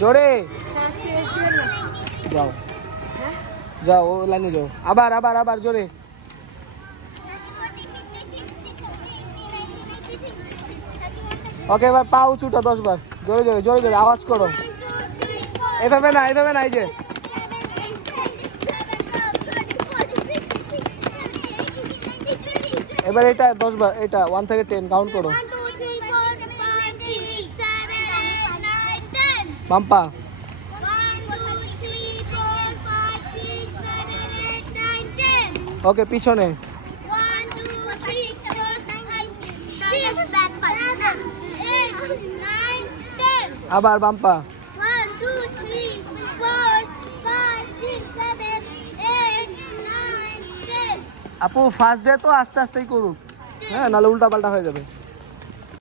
জোরে যাও যাও, ও লাইনে যাও, আবার আবার আবার জোরে। ওকে, এবার পা উঁচুটা 10 বার, জোরে জোরে জোরে জোরে আওয়াজ করো। এভাবে না, এভাবে না, এই যে এবার এটা 10 বার, এটা 1 থেকে 10 কাউন্ট করো। বাম্পা ওকে, পিছনে আবার বাম্পা। আপু ফার্স্ট ডে তো আস্তে আস্তেই করুক, হ্যাঁ, নাহলে উল্টা পাল্টা হয়ে যাবে।